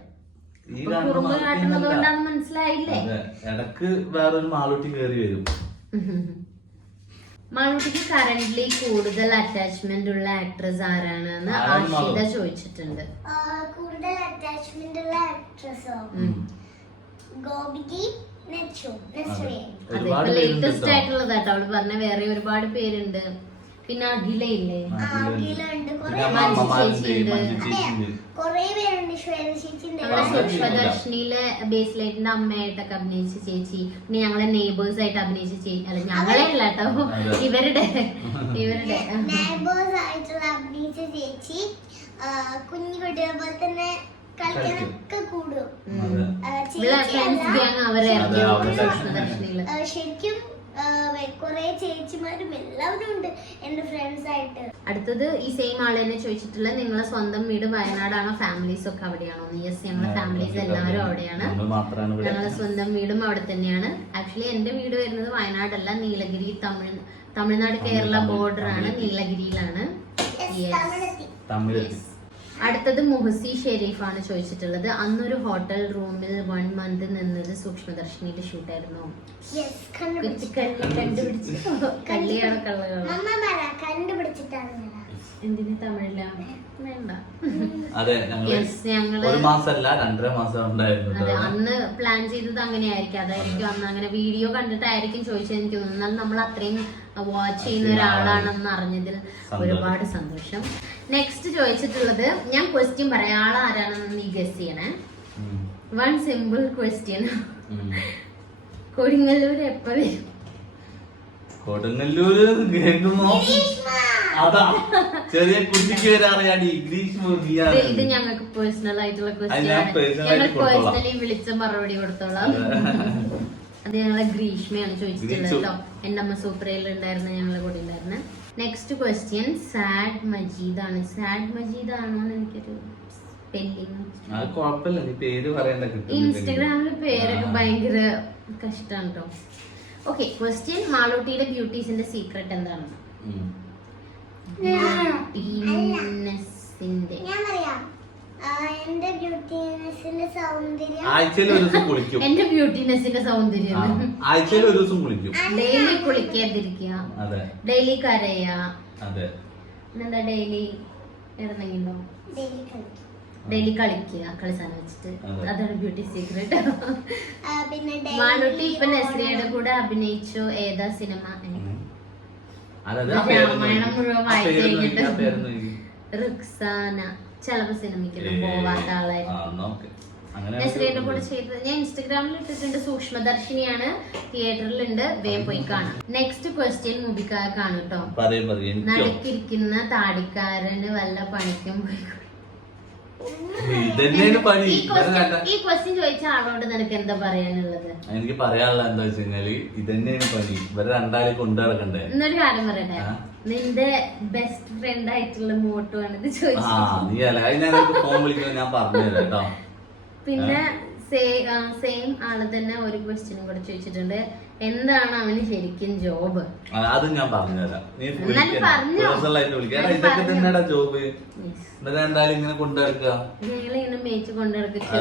കുറുമ്പ് കാട്ടുന്നത് കൊണ്ടാണ് മനസ്സിലായില്ലേ. ഇടക്ക് വേറൊരു മാളൂട്ടി കയറി വരും. മാളൂട്ടിക്ക് കറന്റ്ലി കൂടുതൽ അറ്റാച്ച്മെന്റ് ഉള്ള ആക്ട്രസ് ആരാണ് എന്ന് ആഷിത ചോദിച്ചിട്ടുണ്ട്. കൂടുതൽ അറ്റാച്ച്മെന്റ് ഉള്ള ആക്ട്രസോ? ഗോപിക, ലേറ്റസ്റ്റ് ആയിട്ടുള്ളത് കേട്ടോ അവള് പറഞ്ഞ. വേറെ ഒരുപാട് പേരുണ്ട്. പിന്നെ അഖില ഇല്ലേ, സൂക്ഷ്മദർശിനിയിലെ ബേസ് ലൈറ്റിന്റെ അമ്മയായിട്ടൊക്കെ അഭിനയിച്ച ചേച്ചി, പിന്നെ ഞങ്ങളെ നെയ്ബേഴ്സ് ആയിട്ട് അഭിനയിച്ച ചേച്ചി, അല്ല ഞങ്ങളെ അല്ല കേട്ടോ, ഇവരുടെ നെയ്ബേഴ്സ് ആയിട്ടുള്ള അഭിനയിച്ച ചേച്ചി കുഞ്ഞു കുട്ടികളെ പോലെ തന്നെ കളിക്കാനൊക്കെ കൂടും. ശരിക്കും കുറെ ചേച്ചിമാരും എല്ലാവരും ഉണ്ട് എന്റെ ഫ്രണ്ട്സ് ആയിട്ട്. അടുത്തത് ഈ സെയിം ആള് തന്നെ ചോദിച്ചിട്ടുള്ള നിങ്ങളെ സ്വന്തം വീട് വയനാടാണോ ഫാമിലീസ് ഒക്കെ അവിടെയാണോ? യെസ്, ഞങ്ങളെ ഫാമിലീസ് എല്ലാവരും അവിടെയാണ്. ഞങ്ങളെ സ്വന്തം വീടും അവിടെ തന്നെയാണ്. ആക്ച്വലി എന്റെ വീട് വരുന്നത് വയനാടല്ല, നീലഗിരി, തമിഴ്നാട് കേരള ബോർഡർ ആണ്, നീലഗിരിയിലാണ്. അടുത്തത് മുഹസി ഷെരീഫാണ് ചോദിച്ചിട്ടുള്ളത്, അന്നൊരു ഹോട്ടൽ റൂമിൽ 1 month നിന്നത് സൂക്ഷ്മദർശിനിയുടെ ഷൂട്ടായിരുന്നു. കള്ളിയാണോ കള്ളകളോ? എന്തിന് തമിഴില വേണ്ട. അതെ, ഞങ്ങള് 1 മാസമല്ല 2.5 മാസം ഉണ്ടായിരുന്നു. അതെ, അന്ന് പ്ലാൻ ചെയ്തത് അങ്ങനെയായിരിക്കും. അതായിരിക്കും അന്ന് അങ്ങനെ വീഡിയോ കണ്ടിട്ടായിരിക്കും ചോദിച്ചത് എനിക്ക് തോന്നുന്നു. എന്നാൽ നമ്മൾ അത്രയും വാച്ച് ചെയ്യുന്ന ഒരാളാണെന്ന് അറിഞ്ഞതിൽ ഒരുപാട് സന്തോഷം. നെക്സ്റ്റ് ചോദിച്ചിട്ടുള്ളത്, ഞാൻ ക്വസ്റ്റ്യൻ പറയാം, ആളാരാണെന്ന് നീ ഗസ് ചെയ്യണേ. 1 simple question. കൊടുങ്ങല്ലൂർ എപ്പ വരും? കൊടുങ്ങല്ലൂര് കേൾക്കുമ്പോ അതാ ചെറിയ കുട്ടിക്ക് വരാറിയാടി ഇത് ഞങ്ങൾക്ക് പേഴ്സണൽ ആയിട്ടുള്ള ക്വസ്റ്റ്യൻ, ഞങ്ങൾ പേഴ്സണലി വിളിച്ച മറുപടി കൊടുത്തോളാം. അത് ഞങ്ങളെ ഗ്രീഷ്മയാണ് ചോദിച്ചിട്ടുള്ളത് കേട്ടോ. എന്റെ അമ്മ സൂപ്പറയിൽ ഉണ്ടായിരുന്ന ഞങ്ങളെ കൂടെ ഉണ്ടായിരുന്ന. നെക്സ്റ്റ് ക്വസ്റ്റ്യൻ സാഡ് മജീദ് ആണ്. സാഡ് മജീദ് ആണോ എനിക്കൊരു സ്പെല്ലിംഗ് ഇൻസ്റ്റഗ്രാമില് പേരൊക്കെ ഭയങ്കര കഷ്ടാണ് കേട്ടോ. ഓക്കെ, ക്വസ്റ്റ്യൻ മാളൂട്ടിയുടെ ബ്യൂട്ടീസിന്റെ സീക്രട്ട് എന്താണ്? എന്റെ ബ്യൂട്ടിനെസിന്റെ സൗന്ദര്യം എന്റെ ബ്യൂട്ടിനെസിന്റെ സൗന്ദര്യം ആഴ്ചയിൽ ഒരു ദിവസം കുളിക്കും. ഡെയിലി കുളിക്കാതിരിക്കുക, ഡെയിലി കരയുക, എന്താ ഡെയിലി ഇറന്നെങ്കിലോ ഡെയിലി കളിക്കുക കളിസാനം വെച്ചിട്ട്. അതാണ് ബ്യൂട്ടി സീക്രട്ട്. മാളൂട്ടി ഇപ്പൊ നസ്രിയയുടെ കൂടെ അഭിനയിച്ചു. ഏതാ സിനിമ? രാമായണം മുഴുവൻ വായിച്ചു കഴിഞ്ഞിട്ട് റുക്സാന. ചിലപ്പോ സിനിമയ്ക്ക് പോവാത്ത ആളായിരുന്നു. നസ്രിയയുടെ കൂടെ ചെയ്തത് ഞാൻ ഇൻസ്റ്റഗ്രാമിൽ ഇട്ടിട്ടുണ്ട്. സൂക്ഷ്മദർശിനിയാണ്, തിയേറ്ററിലുണ്ട്, വേഗം പോയി കാണാം. നെക്സ്റ്റ് ക്വസ്റ്റ്യൻ മുബിക്കാണ് കേട്ടോ. നടക്കിരിക്കുന്ന താടിക്കാരന് വല്ല പണിക്കും പോയി. ഈ ക്വസ്റ്റ്യൻ ചോദിച്ച ആളോട് നിനക്ക് എന്താ പറയാനുള്ളത്? എനിക്ക് പറയാനുള്ള എന്താ വെച്ച് കഴിഞ്ഞാല് ഇതന്നെയാണ് പണി. ഇവരെ രണ്ടാളെ കൊണ്ടു നടക്കണ്ടേ. എന്നൊരു കാര്യം പറയട്ടെ, നിന്റെ ബെസ്റ്റ് ഫ്രണ്ട് ആയിട്ടുള്ള മോട്ടോ ആണ് ഇത് ചോദിച്ചത്. ഫോൺ വിളിക്കുന്നത് ഞാൻ പറഞ്ഞുതരാം കേട്ടോ. പിന്നെ സെയിം ആള് തന്നെ ഒരു ക്വസ്റ്റ്യനും കൂടെ ചോദിച്ചിട്ടുണ്ട്, എന്താണ് അവന് ശരിക്കും ജോബ്? അത് ഞാൻ പറഞ്ഞുതരാം. നീ പേഴ്സണലായിട്ട് വിളിക്കാം. ഇതൊക്കെ തന്നെയാ ജോബ്. എന്തായാലും ഇങ്ങനെ കൊണ്ടുനടക്കുക, ഞങ്ങളിങ്ങനെ മേച്ച് കൊണ്ടുനടക്കുക.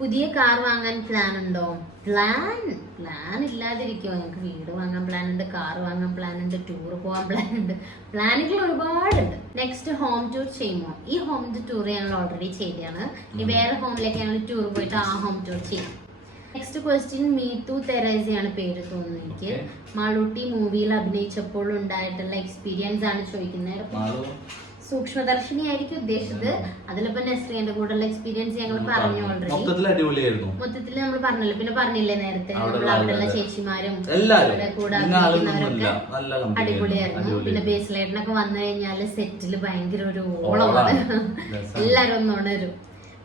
പുതിയ കാർ വാങ്ങാൻ പ്ലാൻ ഉണ്ടോ? പ്ലാൻ ഇല്ലാതിരിക്കുമോ? ഞങ്ങൾക്ക് വീട് വാങ്ങാൻ പ്ലാൻ ഉണ്ട്, കാർ വാങ്ങാൻ പ്ലാൻ ഉണ്ട്, ടൂർ പോകാൻ പ്ലാൻ ഉണ്ട്. പ്ലാനുകൾ ഒരുപാടുണ്ട്. നെക്സ്റ്റ് ഹോം ടൂർ ചെയ്യുമോ? ഈ ഹോം ടൂർ ഞങ്ങൾ ഓൾറെഡി ചെയ്തതാണ്. ഈ വേറെ ഹോമിലേക്ക് ഞങ്ങൾ ടൂർ പോയിട്ട് ആ ഹോം ടൂർ ചെയ്യാം. നെക്സ്റ്റ് ക്വസ്റ്റ്യൻ മീതു തെരേസയാണ് പേര് തോന്നുന്നു എനിക്ക്. മാളൂട്ടി മൂവിയിൽ അഭിനയിച്ചപ്പോൾ ഉണ്ടായിട്ടുള്ള എക്സ്പീരിയൻസ് ആണ് ചോദിക്കുന്നത്. സൂക്ഷ്മദർശിനി ആയിരിക്കും ഉദ്ദേശിച്ചത്. അതിലിപ്പോ നസ്രിയന്റെ കൂടെയുള്ള എക്സ്പീരിയൻസ് ഞങ്ങൾ പറഞ്ഞു ഓൾറെഡി. മൊത്തത്തിൽ നമ്മൾ പറഞ്ഞല്ലോ. പിന്നെ പറഞ്ഞില്ലേ നേരത്തെ നമ്മൾ അവിടെയുള്ള ചേച്ചിമാരും കൂടെ അഭിനയിക്കുന്നവരൊക്കെ അടിപൊളിയായിരുന്നു. പിന്നെ ബേസ്ലൈറ്റിനൊക്കെ വന്നു കഴിഞ്ഞാല് സെറ്റില് ഭയങ്കര ഒരു ഓളമാണ്. എല്ലാരും ഒന്ന് ഉണരും.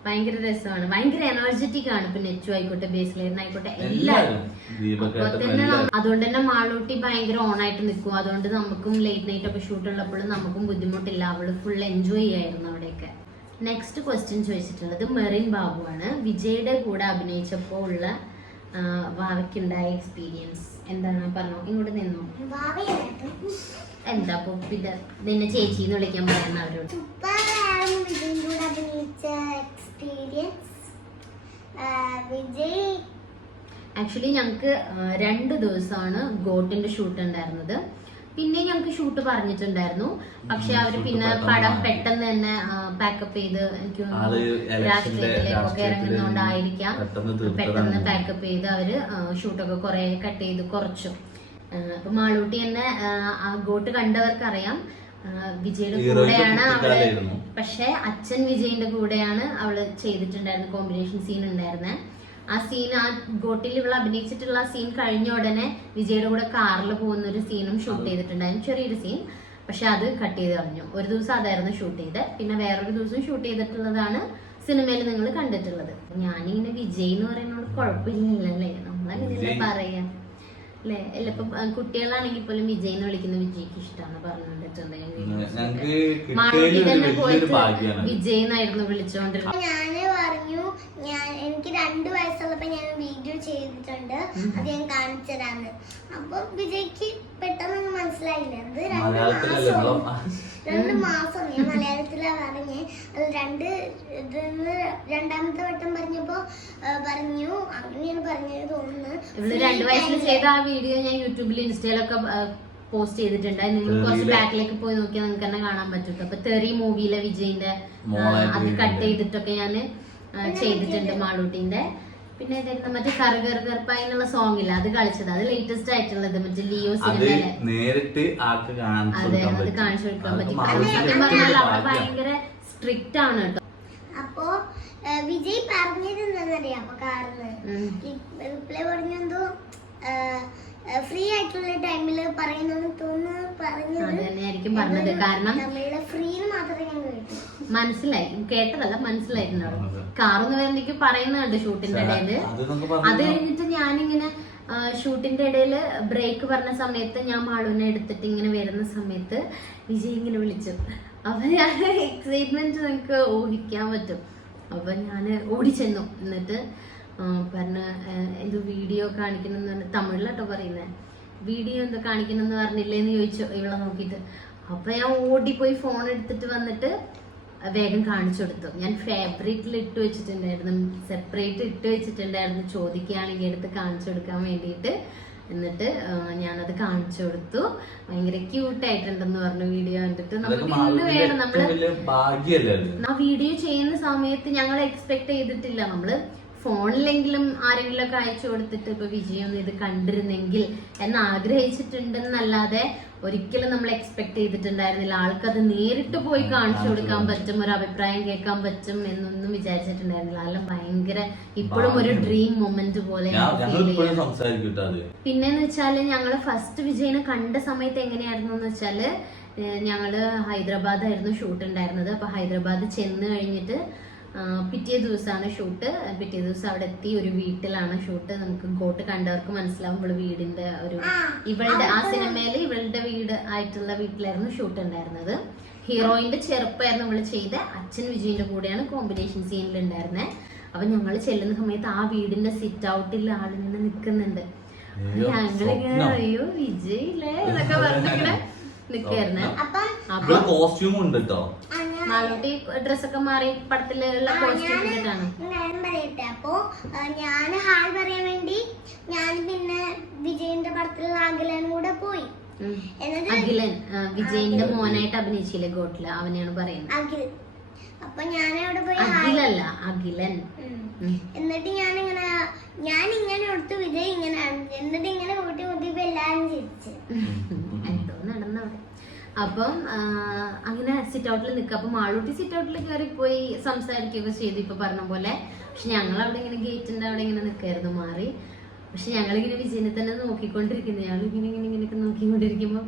ഭയങ്കര രസമാണ്, ഭയങ്കര എനർജറ്റിക് ആണ്. ഇപ്പൊ നെച്ചു ആയിക്കോട്ടെ, ബേസ്ലൈൻ ആയിക്കോട്ടെ, എല്ലാരും. അതുകൊണ്ട് തന്നെ മാളൂട്ടി ഭയങ്കര ഓണായിട്ട് നിൽക്കും. അതുകൊണ്ട് നമുക്കും ലേറ്റ് നൈറ്റ് ഒക്കെ ഷൂട്ട് ഉള്ളപ്പോഴും നമുക്കും ബുദ്ധിമുട്ടില്ല. അവള് ഫുൾ എൻജോയ് ചെയ്യായിരുന്നു അവിടെയൊക്കെ. നെക്സ്റ്റ് ക്വസ്റ്റ്യൻ ചോദിച്ചിട്ടുള്ളത് മെറിൻ ബാബു ആണ്. വിജയുടെ കൂടെ അഭിനയിച്ചപ്പോൾ ഉള്ള വാവയ്ക്കുണ്ടായ എക്സ്പീരിയൻസ് എന്താണ്? പറഞ്ഞോ, ഇങ്ങോട്ട് നിന്നോ. എന്താ പിന്നെ നിന്നെ ചേച്ചിന്ന് വിളിക്കാൻ പറയുന്ന അവരോട്? ആക്ച്വലി ഞങ്ങക്ക് 2 ദിവസമാണ് ഗോട്ടിന്റെ ഷൂട്ട് ഉണ്ടായിരുന്നത്. പിന്നെ ഞങ്ങക്ക് ഷൂട്ട് പറഞ്ഞിട്ടുണ്ടായിരുന്നു. പക്ഷെ അവര് പിന്നെ പടം പെട്ടെന്ന് തന്നെ പാക്കപ്പ് ചെയ്ത്, എനിക്ക് രാഷ്ട്രീയത്തിലേക്കൊക്കെ ഇറങ്ങുന്നോണ്ടായിരിക്കാം പെട്ടെന്ന് പാക്കപ്പ് ചെയ്ത് അവര് ഷൂട്ടൊക്കെ കുറെ കട്ട് ചെയ്ത് കുറച്ചു. അപ്പൊ മാളൂട്ടി തന്നെ ഗോട്ട് കണ്ടവർക്കറിയാം, വിജയുടെ കൂടെയാണ് അവള്. പക്ഷെ അച്ഛൻ വിജയിന്റെ കൂടെയാണ് അവള് ചെയ്തിട്ടുണ്ടായിരുന്നത്. കോമ്പിനേഷൻ സീൻ ഉണ്ടായിരുന്നെ. ആ സീൻ, ആ ഗോട്ടിൽ ഇവള് അഭിനയിച്ചിട്ടുള്ള ആ സീൻ കഴിഞ്ഞ ഉടനെ വിജയുടെ കൂടെ കാറിൽ പോകുന്ന ഒരു സീനും ഷൂട്ട് ചെയ്തിട്ടുണ്ടായിരുന്നു, ചെറിയൊരു സീൻ. പക്ഷെ അത് കട്ട് ചെയ്ത് കളഞ്ഞു. ഒരു ദിവസം അതായിരുന്നു ഷൂട്ട് ചെയ്ത്. പിന്നെ വേറൊരു ദിവസം ഷൂട്ട് ചെയ്തിട്ടുള്ളതാണ് സിനിമയിൽ നിങ്ങൾ കണ്ടിട്ടുള്ളത്. ഞാനിങ്ങനെ വിജയ് എന്ന് പറയുന്നോട് കുഴപ്പമില്ലല്ലേ, നമ്മളങ്ങനെ പറയാ. അല്ലെ അല്ല ഇപ്പൊ കുട്ടികളാണെങ്കിൽ പോലും വിജയ് എന്ന് വിളിക്കുന്ന വിജയ്ക്ക് ഇഷ്ടമാണ് പറഞ്ഞിട്ടുണ്ട്. ഞങ്ങക്ക് മാളൂട്ടി തന്നെ വലിയൊരു പോയിട്ട് ഭാഗ്യമാണ്. വിജയ് എന്നായിരുന്നു വിളിച്ചോണ്ടിരുന്നത്. ഞാന് പറഞ്ഞു എനിക്ക് 2 വയസ്സുള്ളപ്പോ ഞാൻ വീഡിയോ ചെയ്തിട്ടുണ്ട്, അത് ഞാൻ കാണിച്ചതാണ്. അപ്പൊ വിജയ്ക്ക് പെട്ടെന്ന് മനസ്സിലായില്ല. അത് 2 മാസം ഞാൻ മലയാളത്തിലാ പറഞ്ഞേ. അത് രണ്ടാമത്തെ വട്ടം പറഞ്ഞപ്പോ പറഞ്ഞു അങ്ങനെയാണ് പറഞ്ഞത് തോന്നുന്നു. ഇവള് 2 വയസ്സിൽ ചെയ്ത ആ വീഡിയോ ഞാൻ യൂട്യൂബിൽ ഇൻസ്റ്റയിലൊക്കെ പോസ്റ്റ് ചെയ്തിട്ടുണ്ട്. നിങ്ങൾ കുറച്ച് ബാക്കിലേക്ക് പോയി നോക്കിയാൽ നിങ്ങൾക്ക് തന്നെ കാണാൻ പറ്റും. അപ്പൊ തെറി മൂവിയിലെ വിജയിന്റെ അത് കട്ട് ചെയ്തിട്ടൊക്കെ ഞാൻ ചെയ്തിട്ടുണ്ട് മാളൂട്ടിന്റെ. പിന്നെ മറ്റേ കറുകറുപ്പായി എന്നുള്ള സോങ് ഇല്ല, അത് കളിച്ചത്, അത് ലേറ്റസ്റ്റ് ആയിട്ടുള്ളത് മറ്റേ ലിയോ സിനിമയിലെ. നേരിട്ട് അതെ, അത് കാണിച്ചു കൊടുക്കാൻ പറ്റി. സത്യം പറഞ്ഞാൽ അവിടെ ഭയങ്കര സ്ട്രിക്റ്റ് ആണ് കേട്ടോ. അപ്പൊ വിജയ് പറഞ്ഞിരുന്നറിയാം കാറിന് റിപ്ലൈ പറഞ്ഞെന്തോ ഫ്രീ ആയിട്ടുള്ള ടൈമില് പറയുന്നെന്ന് തോന്നുന്നു പറഞ്ഞത്. കാരണം ഫ്രീ മാത്രമേ ഞാൻ കേട്ടു. മനസ്സിലായി, കേട്ടതല്ല മനസ്സിലായിട്ടുണ്ടാവും. കാറെന്ന് വേണ്ടിക്ക് പറയുന്നുണ്ട് ഷൂട്ടിന്റെ ഇടയില്. അത് കഴിഞ്ഞിട്ട് ഞാനിങ്ങനെ ഷൂട്ടിന്റെ ഇടയില് ബ്രേക്ക് പറഞ്ഞ സമയത്ത് ഞാൻ മാളുവിനെ എടുത്തിട്ട് ഇങ്ങനെ വരുന്ന സമയത്ത് വിജയ് ഇങ്ങനെ വിളിച്ചു. അപ്പൊ ഞാൻ എക്സൈറ്റ്മെന്റ് നിങ്ങൾക്ക് ഊഹിക്കാൻ പറ്റും. അപ്പൊ ഞാൻ ഓടിച്ചെന്നു. എന്നിട്ട് പറഞ്ഞ എന്തോ വീഡിയോ കാണിക്കണമെന്ന് പറഞ്ഞ തമിഴിലാട്ടോ പറയുന്നത്. വീഡിയോ എന്തോ കാണിക്കണമെന്ന് പറഞ്ഞില്ലേന്ന് ചോദിച്ചു ഇവളെ നോക്കിയിട്ട്. അപ്പൊ ഞാൻ ഓടിപ്പോയി ഫോൺ എടുത്തിട്ട് വന്നിട്ട് വേഗം കാണിച്ചു കൊടുത്തു. ഞാൻ ഫേവറേറ്റിൽ ഇട്ട് വെച്ചിട്ടുണ്ടായിരുന്നു, സെപ്പറേറ്റ് ഇട്ട് വെച്ചിട്ടുണ്ടായിരുന്നു. ചോദിക്കുകയാണെങ്കിൽ എടുത്ത് കാണിച്ചു കൊടുക്കാൻ വേണ്ടിയിട്ട്. എന്നിട്ട് ഞാനത് കാണിച്ചു കൊടുത്തു. ഭയങ്കര ക്യൂട്ടായിട്ടുണ്ടെന്ന് പറഞ്ഞു വീഡിയോ കണ്ടിട്ട്. നമുക്ക് എന്ത് വേണം, നമ്മള് ആ വീഡിയോ ചെയ്യുന്ന സമയത്ത് ഞങ്ങൾ എക്സ്പെക്ട് ചെയ്തിട്ടില്ല. നമ്മള് ഫോണിലെങ്കിലും ആരെങ്കിലും ഒക്കെ അയച്ചു കൊടുത്തിട്ട് ഇപ്പൊ വിജയൊന്നും ഇത് കണ്ടിരുന്നെങ്കിൽ എന്ന് ആഗ്രഹിച്ചിട്ടുണ്ടെന്നല്ലാതെ ഒരിക്കലും നമ്മൾ എക്സ്പെക്ട് ചെയ്തിട്ടുണ്ടായിരുന്നില്ല ആൾക്കത് നേരിട്ട് പോയി കാണിച്ചു കൊടുക്കാൻ പറ്റും, ഒരു അഭിപ്രായം കേൾക്കാൻ പറ്റും എന്നൊന്നും വിചാരിച്ചിട്ടുണ്ടായിരുന്നില്ല. അതെല്ലാം ഭയങ്കര ഇപ്പോഴും ഒരു ഡ്രീം മൊമെന്റ് പോലെ. പിന്നെന്ന് വെച്ചാല് ഞങ്ങള് ഫസ്റ്റ് വിജയനെ കണ്ട സമയത്ത് എങ്ങനെയായിരുന്നു എന്ന് വെച്ചാല് ഞങ്ങള് ഹൈദരാബാദായിരുന്നു ഷൂട്ട് ഉണ്ടായിരുന്നത്. അപ്പൊ ഹൈദരാബാദ് ചെന്ന് കഴിഞ്ഞിട്ട് പിറ്റേ ദിവസമാണ് ഷൂട്ട്. പിറ്റേ ദിവസം അവിടെ എത്തി. ഒരു വീട്ടിലാണ് ഷൂട്ട്. നമുക്ക് കോട്ട് കണ്ടവർക്ക് മനസ്സിലാവും ഇവള് വീടിന്റെ ഒരു ഇവളുടെ ആ സിനിമയില് ഇവളുടെ വീട് ആയിട്ടുള്ള വീട്ടിലായിരുന്നു ഷൂട്ട് ഉണ്ടായിരുന്നത്. ഹീറോയിന്റെ ചെറുപ്പമായിരുന്നു ഇവള് ചെയ്ത. അച്ഛൻ വിജയിന്റെ കൂടെയാണ് കോമ്പിനേഷൻ സീനിൽ ഉണ്ടായിരുന്നത്. അപ്പൊ ഞങ്ങള് ചെല്ലുന്ന സമയത്ത് ആ വീടിന്റെ സിറ്റ് ഔട്ടിൽ ആളിങ്ങനെ നിക്കുന്നുണ്ട്. ഞങ്ങളിങ്ങനെ അയ്യോ വിജയ് ഇല്ലേ എന്നൊക്കെ പറഞ്ഞിങ്ങനെ നിക്കായിരുന്നെ. കോസ്റ്റ്യൂം ഉണ്ട് കേട്ടോ. മാളൂട്ടി ഡ്രസ്സൊക്കെ മാറി പടത്തിലുള്ള കോസ്റ്റ്യൂം ഇട്ടിട്ടാണ്. ഞാൻ പറയട്ടെ. അപ്പൊ ഞാൻ ഹായ് പറയാൻ വേണ്ടി ഞാൻ പിന്നെ വിജയന്റെ പടത്തിലുള്ള അഖിലനും കൂടെ പോയി. അഖിലൻ വിജയന്റെ മോനായിട്ട് അഭിനയിച്ചില്ലേ ഗോട്ടില്, അവനെയാണ് പറയുന്നത്. അഖിൽ. അപ്പൊ ഞാൻ അവിടെ പോയി അഖിലല്ല അഖിലൻ. എന്നിട്ട് ഞാനിങ്ങനെ കൊടുത്തു, വിജയ് ഇങ്ങനെ. എന്നിട്ട് ഇങ്ങനെ കൂട്ടി കൂട്ടിയപ്പോ എല്ലാരും ചിരിച്ചു. എന്തോ നടന്നവിടെ. അപ്പം അങ്ങനെ സിറ്റ് ഔട്ടിൽ നിൽക്കുക. അപ്പൊ മാളൂട്ടി സിറ്റ് ഔട്ടിൽ കയറി പോയി സംസാരിക്കുകയൊക്കെ ചെയ്തു ഇപ്പൊ പറഞ്ഞ പോലെ. പക്ഷെ ഞങ്ങൾ അവിടെ ഇങ്ങനെ ഗേറ്റിന്റെ അവിടെ ഇങ്ങനെ നിൽക്കായിരുന്നു മാറി. പക്ഷെ ഞങ്ങളിങ്ങനെ വിജയനെ തന്നെ നോക്കിക്കൊണ്ടിരിക്കുന്നു. ഞങ്ങൾ ഇങ്ങനെയൊക്കെ നോക്കിക്കൊണ്ടിരിക്കുമ്പോ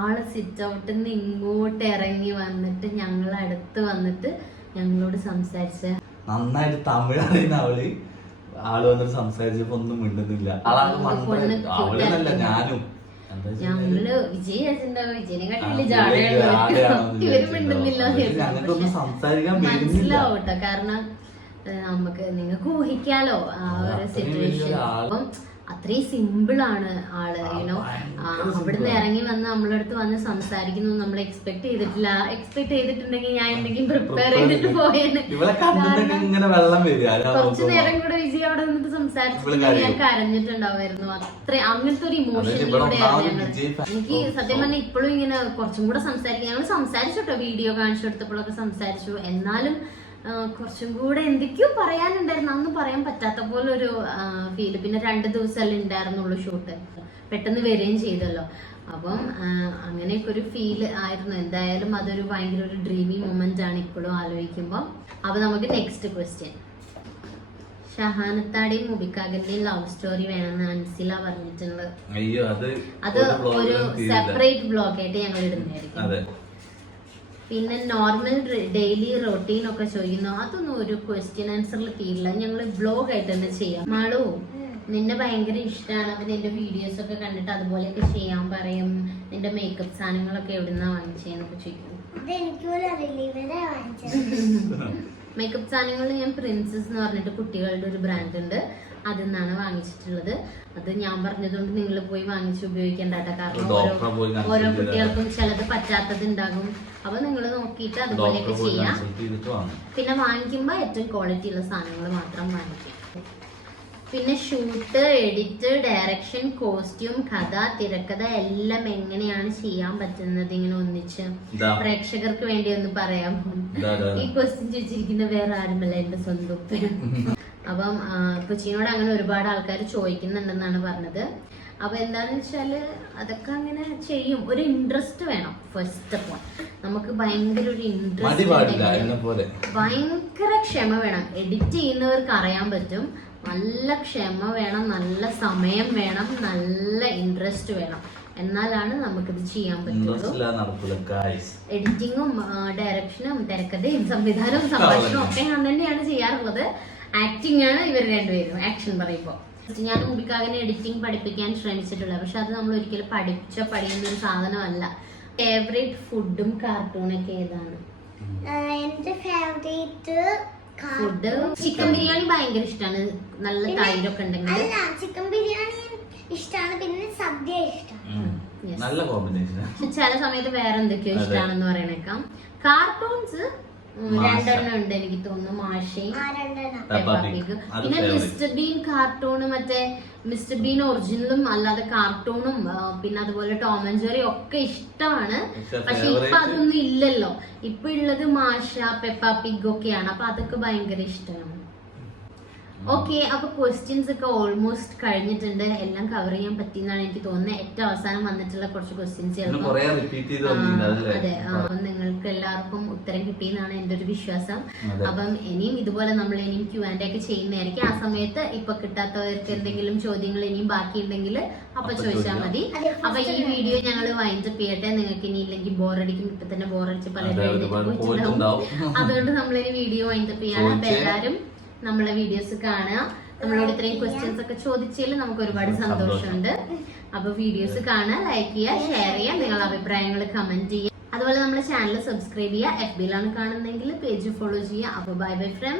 ആള് സിറ്റ് ഔട്ടിൽ നിന്ന് ഇങ്ങോട്ട് ഇറങ്ങി വന്നിട്ട് ഞങ്ങളടുത്ത് വന്നിട്ട് ഞങ്ങളോട് സംസാരിച്ച നന്നായിട്ട് തമിഴ് അറിയുന്ന ആള് വന്നിട്ട് സംസാരിച്ചപ്പോ ഒന്നും മിണ്ടുന്നില്ല. അവളെന്നല്ല ഞാനും. ഞങ്ങള് വിജയനെക്കാട്ടില് ഇവര് മിണ്ടുന്നില്ല. മനസ്സിലാവട്ടെ, കാരണം നമുക്ക് നിങ്ങൾക്ക് ഊഹിക്കാലോ ആ ഒരു സിറ്റുവേഷൻ. അപ്പം അത്രയും സിമ്പിൾ ആണ് ആള്. യുനോ അവിടുന്ന് ഇറങ്ങി വന്ന് നമ്മളെ അടുത്ത് വന്ന് സംസാരിക്കുന്നു. നമ്മൾ എക്സ്പെക്ട് ചെയ്തിട്ടില്ല. എക്സ്പെക്ട് ചെയ്തിട്ടുണ്ടെങ്കിൽ ഞാൻ എന്തെങ്കിലും പ്രിപ്പയർ ചെയ്തിട്ട് പോയേനെ. കുറച്ചു നേരം കൂടെ വിജയ് അവിടെ നിന്നിട്ട് സംസാരിച്ചിട്ടുണ്ടെങ്കിൽ ഞാൻ കരഞ്ഞിട്ടുണ്ടാവുമായിരുന്നു. അങ്ങനത്തെ ഒരു ഇമോഷനിലൂടെയായിരുന്നു ഞങ്ങൾ. എനിക്ക് സത്യം പറഞ്ഞാൽ ഇപ്പോഴും ഇങ്ങനെ കുറച്ചും കൂടെ സംസാരിക്കും. ഞങ്ങൾ സംസാരിച്ചോട്ടോ, വീഡിയോ കാണിച്ചു കൊടുത്തപ്പോഴൊക്കെ സംസാരിച്ചു. എന്നാലും കുറച്ചും കൂടെ എന്തൊക്കെയോ പറയാനുണ്ടായിരുന്നു. അന്ന് പറയാൻ പറ്റാത്ത പോലെ ഒരു ഫീല്. പിന്നെ 2 ദിവസമല്ലേ ഉണ്ടായിരുന്നുള്ളൂ ഷൂട്ട്, പെട്ടെന്ന് വരികയും ചെയ്തല്ലോ. അപ്പം അങ്ങനെയൊക്കെ ഒരു ഫീല് ആയിരുന്നു. എന്തായാലും അതൊരു ഭയങ്കര ഒരു ഡ്രീമി മൊമെന്റ് ആണ് ഇപ്പോഴും ആലോചിക്കുമ്പോൾ. അപ്പൊ നമുക്ക് നെക്സ്റ്റ് ക്വസ്റ്റ്യൻ. ഷഹാനത്താടെയും മുബിക്കാഗന്റെയും ലവ് സ്റ്റോറി വേണമെന്ന് അൻസില പറഞ്ഞിട്ടുണ്ട്. അത് ഒരു സെപ്പറേറ്റ് ബ്ലോഗ് ആയിട്ട് ഞങ്ങൾ ഇടുന്നതായിരിക്കും. പിന്നെ നോർമൽ ഡെയിലി റൊട്ടീൻ ഒക്കെ ചോദിക്കുന്നു. അതൊന്നും ഒരു ക്വസ്റ്റ്യൻ ആൻസറിൽ തീരില്ല. ഞങ്ങൾ ബ്ലോഗ് ആയിട്ട് തന്നെ ചെയ്യാം. മാളു നിന്നെ ഭയങ്കര ഇഷ്ടമാണ്, അപ്പൊ നിന്റെ വീഡിയോസ് ഒക്കെ കണ്ടിട്ട് അതുപോലെയൊക്കെ ചെയ്യാൻ പറയും. നിന്റെ മേക്കപ്പ് സാധനങ്ങളൊക്കെ എവിടുന്നാ വാങ്ങിച്ചേന്നൊക്കെ ചോദിക്കും. മേക്കപ്പ് സാധനങ്ങൾ ഞാൻ പ്രിൻസസ് എന്ന് പറഞ്ഞിട്ട് കുട്ടികളുടെ ഒരു ബ്രാൻഡ് ഉണ്ട്, അതിൽ നിന്നാണ് വാങ്ങിച്ചിട്ടുള്ളത്. അത് ഞാൻ പറഞ്ഞതുകൊണ്ട് നിങ്ങൾ പോയി വാങ്ങിച്ച് ഉപയോഗിക്കേണ്ട കേട്ടോ. കാരണം ഓരോ കുട്ടികൾക്കും ചിലത് പറ്റാത്തത് ഉണ്ടാകും. അപ്പൊ നിങ്ങൾ നോക്കിയിട്ട് അതുപോലെയൊക്കെ ചെയ്യാം. പിന്നെ വാങ്ങിക്കുമ്പോ ഏറ്റവും ക്വാളിറ്റി ഉള്ള സാധനങ്ങൾ മാത്രം വാങ്ങിക്കും. പിന്നെ ഷൂട്ട്, എഡിറ്റ്, ഡയറക്ഷൻ, കോസ്റ്റ്യൂം, കഥ, തിരക്കഥ എല്ലാം എങ്ങനെയാണ് ചെയ്യാൻ പറ്റുന്നത് ഇങ്ങനെ ഒന്നിച്ച് പ്രേക്ഷകർക്ക് വേണ്ടി ഒന്ന് പറയാം. ഈ ക്വസ്റ്റ്യൻ ചോദിച്ചിരിക്കുന്ന വേറെ ആരുമല്ല, എന്റെ സ്വന്തം ഉപ്പ. അപ്പം കൊച്ചിനോട് അങ്ങനെ ഒരുപാട് ആൾക്കാർ ചോദിക്കുന്നുണ്ടെന്നാണ് പറഞ്ഞത്. അപ്പൊ എന്താന്ന് വെച്ചാല് അതൊക്കെ അങ്ങനെ ചെയ്യും. ഒരു ഇൻട്രസ്റ്റ് വേണം ഫസ്റ്റ് ഓഫ് ഓൾ. നമുക്ക് ഭയങ്കര ഒരു ഇൻട്രസ്റ്റ്, ഭയങ്കര ക്ഷമ വേണം. എഡിറ്റ് ചെയ്യുന്നവർക്ക് അറിയാൻ പറ്റും. നല്ല ക്ഷമ വേണം, നല്ല സമയം വേണം, നല്ല ഇൻട്രസ്റ്റ് വേണം. എന്നാലാണ് നമുക്കിത് ചെയ്യാൻ പറ്റുള്ളൂ. എഡിറ്റിങ്ങും ഡയറക്ഷനും തിരക്കഥയും സംവിധാനവും സംഭാഷണവും ഒക്കെ ഞാൻ തന്നെയാണ് ചെയ്യാറുള്ളത്. ആക്ടിംഗ് ആണ് ഇവർ രണ്ടുപേരും. ആക്ഷൻ പറയുമ്പോ ഞാൻ മുമ്പിക്കാകനെ എഡിറ്റിംഗ് പഠിപ്പിക്കാൻ ശ്രമിച്ചിട്ടുള്ളത്. പക്ഷെ അത് നമ്മൾ ഒരിക്കലും പഠിയുന്ന ഒരു സാധനമല്ല. ഫേവറേറ്റ് ഫുഡും കാർട്ടൂണൊക്കെ ഏതാണ്? എന്റെ ഫേവറേറ്റ് ഫുഡ് ചിക്കൻ ബിരിയാണി ഭയങ്കര ഇഷ്ടമാണ്. നല്ല തൈരൊക്കെ ഉണ്ടെങ്കിൽ ചിക്കൻ ബിരിയാണി ഇഷ്ടമാണ്. പിന്നെ സദ്യ ഇഷ്ടമാണ്. നല്ല കോമ്പിനേഷൻ. ചില സമയത്ത് വേറെ എന്തൊക്കെയോ ഇഷ്ടമാണെന്ന് പറയണേക്കാം. കാർട്ടൂൺസ് രണ്ടെണ്ണം ഉണ്ട് എനിക്ക് തോന്നുന്നു, മാഷയും പെപ്പ പിഗ്. പിന്നെ മിസ്റ്റർ ബീൻ കാർട്ടൂണ്, മറ്റേ മിസ്റ്റർ ബീൻ ഒറിജിനലും അല്ലാതെ കാർട്ടൂണും, പിന്നെ അതുപോലെ ടോം ആൻഡ് ജെറി ഒക്കെ ഇഷ്ടമാണ്. പക്ഷെ ഇപ്പൊ അതൊന്നും ഇല്ലല്ലോ. ഇപ്പൊ ഉള്ളത് മാഷ, പെപ്പ പിഗ് ഒക്കെയാണ്. അപ്പൊ അതൊക്കെ ഭയങ്കര ഇഷ്ടമാണ്. ഓക്കെ, അപ്പൊ ക്വസ്റ്റ്യൻസ് ഒക്കെ ഓൾമോസ്റ്റ് കഴിഞ്ഞിട്ടുണ്ട്. എല്ലാം കവർ ചെയ്യാൻ പറ്റിയെന്നാണ് എനിക്ക് തോന്നുന്നത്. ഏറ്റവും അവസാനം വന്നിട്ടുള്ള കുറച്ച് ക്വസ്റ്റ്യൻസ് അതെ, നിങ്ങൾക്ക് എല്ലാവർക്കും ഉത്തരം കിട്ടിയെന്നാണ് എന്റെ ഒരു വിശ്വാസം. അപ്പം ഇനിയും ഇതുപോലെ നമ്മൾ ഇനിയും Q&A ഒക്കെ ചെയ്യുന്നതായിരിക്കും. ആ സമയത്ത് ഇപ്പൊ കിട്ടാത്തവർക്ക് എന്തെങ്കിലും ചോദ്യങ്ങൾ ഇനിയും ബാക്കിയുണ്ടെങ്കിൽ അപ്പൊ ചോദിച്ചാൽ മതി. അപ്പൊ ഈ വീഡിയോ ഞങ്ങൾ വൈൻഡപ്പ് ചെയ്യട്ടെ. നിങ്ങൾക്ക് ഇനി ഇല്ലെങ്കിൽ ബോറടിക്കും. ഇപ്പൊ തന്നെ ബോറടിച്ച് പലരും അതുകൊണ്ട് നമ്മളിനി വീഡിയോ വൈൻഡപ്പ് ചെയ്യാണ്. അപ്പൊ എല്ലാരും നമ്മളെ വീഡിയോസ് കാണുക. നമ്മളോട് ഇത്രയും ക്വസ്റ്റ്യൻസ് ഒക്കെ ചോദിച്ചതിൽ നമുക്ക് ഒരുപാട് സന്തോഷമുണ്ട്. അപ്പൊ വീഡിയോസ് കാണുക, ലൈക്ക് ചെയ്യുക, ഷെയർ ചെയ്യുക, നിങ്ങളുടെ അഭിപ്രായങ്ങൾ കമന്റ് ചെയ്യുക. അതുപോലെ നമ്മുടെ ചാനൽ സബ്സ്ക്രൈബ് ചെയ്യുക. FB യിലാണ് കാണുന്നതെങ്കിൽ പേജ് ഫോളോ ചെയ്യുക. അപ്പൊ ബൈ ബൈ ഫ്രം